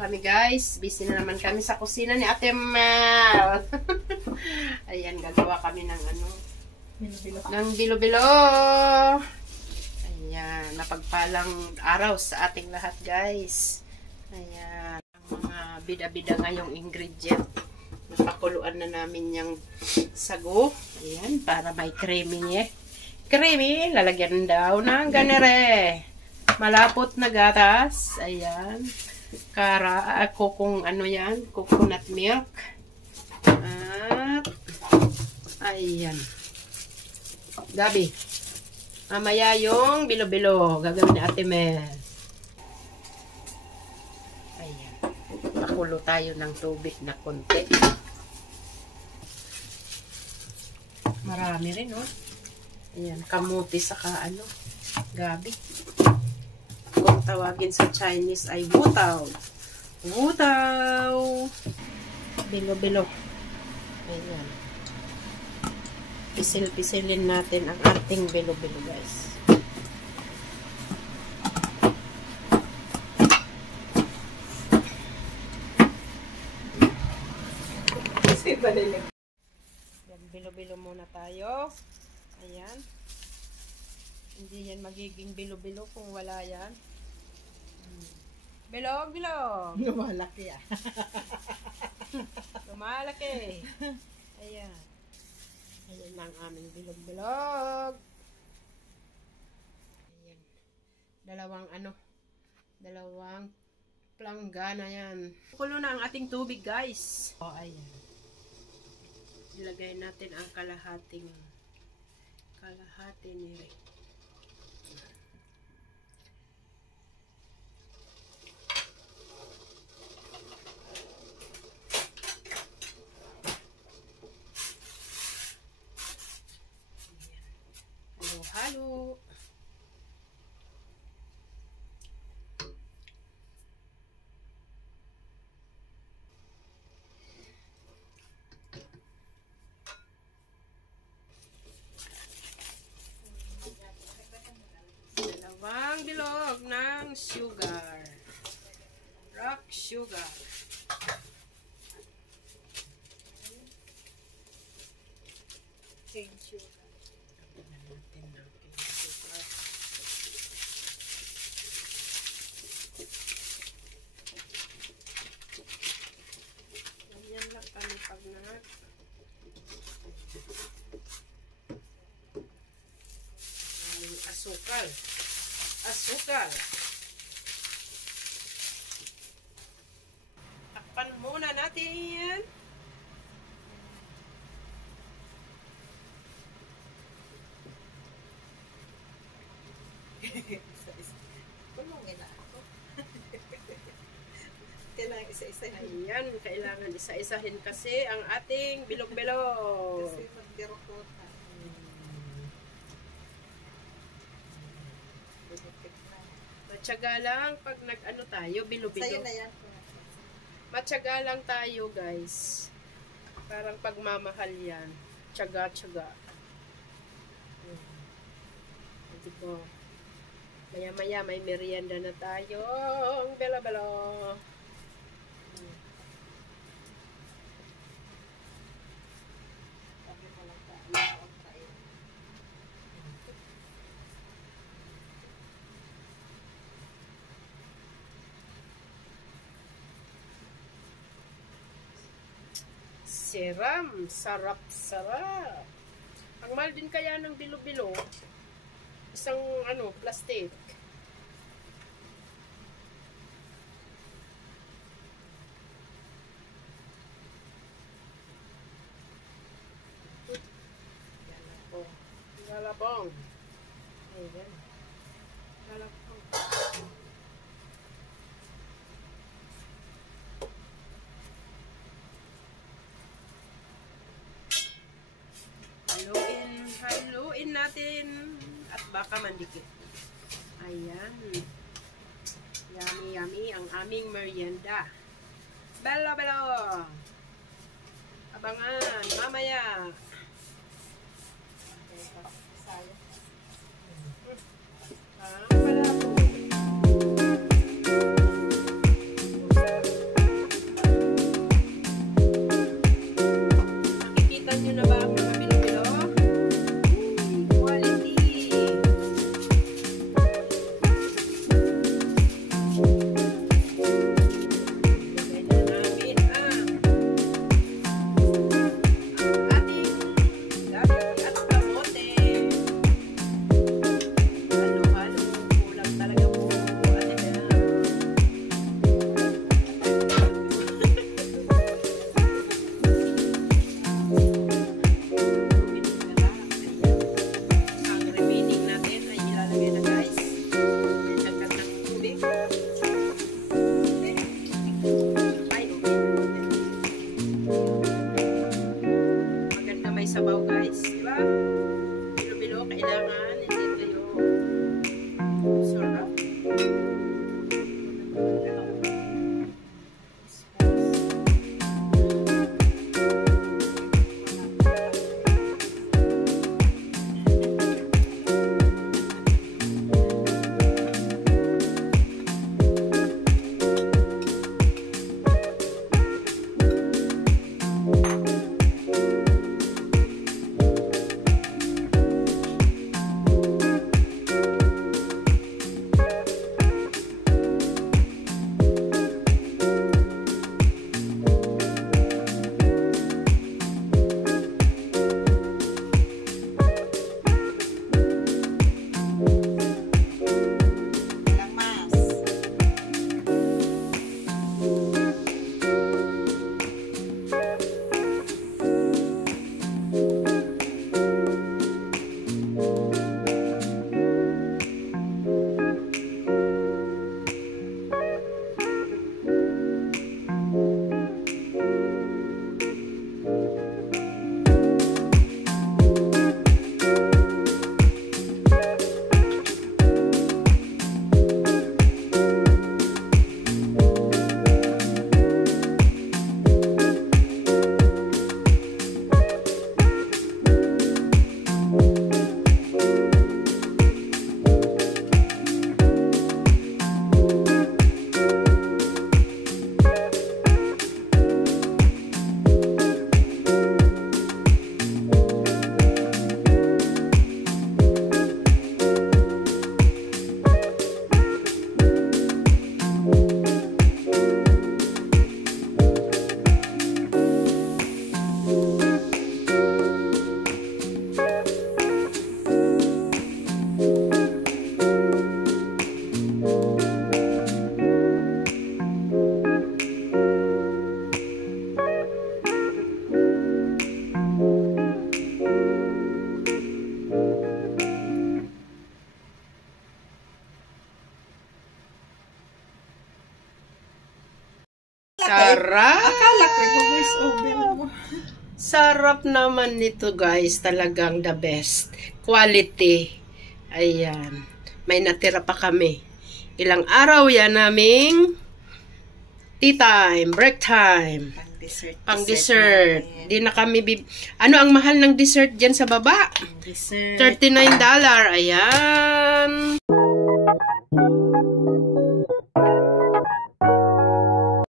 Kami guys, busy na naman kami sa kusina ni Ate Mel. Ayan, gagawa kami ng ano, ng bilo-bilo. Ayan, napagpalang araw sa ating lahat guys. Ayan, ang mga bida-bida ngayong ingredient. Napakuluan na namin yung sago. Ayan, para may creamy eh. Creamy, lalagyan daw ng ganere. Malapot na gatas. Ayan. Kung ano yan, coconut milk. At, ayan. Gabi. Mamaya yung bilo-bilo. Gagawin ni Ate Mel. Ayan. Pakulo tayo ng tubig na konti. Marami rin, oh. Ayan, kamuti saka ano, gabi. Kung tawagin sa Chinese ay wutaw. Wutaw. Bilo-bilo. Ayan. Pisil-pisilin natin ang ating bilo-bilo, guys. Bilo-bilo muna tayo. Ayan. Hindi yan magiging bilo-bilo kung wala yan. Bilog, bilog. Lumalaki ah. Lumalaki. Ayan. Ayan ang aming bilog-bilog. Ayan. Dalawang planggana yan. Kulo na ang ating tubig, guys. O, ayan. Ilagay natin ang kalahati ni Rick. Halo-halo. Dalawang bilog ng sugar. Rock sugar. Cane sugar. Ganyan lang kami pag aming asukal. Asukal. Takpan muna natin. Tulungin na ako. Kailangan isa-isahin. Ayan, kailangan isa-isahin kasi ang ating bilog-bilog. Kasi magdirokota. Matyaga lang pag nag-ano tayo, bilo-bilo. Sa'yo na yan. Matyaga lang tayo, guys. Parang pagmamahal yan. Tyaga-tyaga. Hindi ko. Maya-maya may merienda na tayo. Ang bilo-bilo. Seram, sarap-sarap. Ang mahal din kaya ng bilo-bilo. Isang ano, plastic. Galapong. Ayan. Galapong. Haluin natin at baka mandikit. Ayan. Yummy, yummy ang aming merienda. Belo, belo. Abangan, mamaya. Sarap naman nito guys. Talagang the best. Quality. Ayan. May natira pa kami. Ilang araw yan naming tea time, break time. Pang dessert. Di na kami ano ang mahal ng dessert dyan sa baba? $39. Ayan.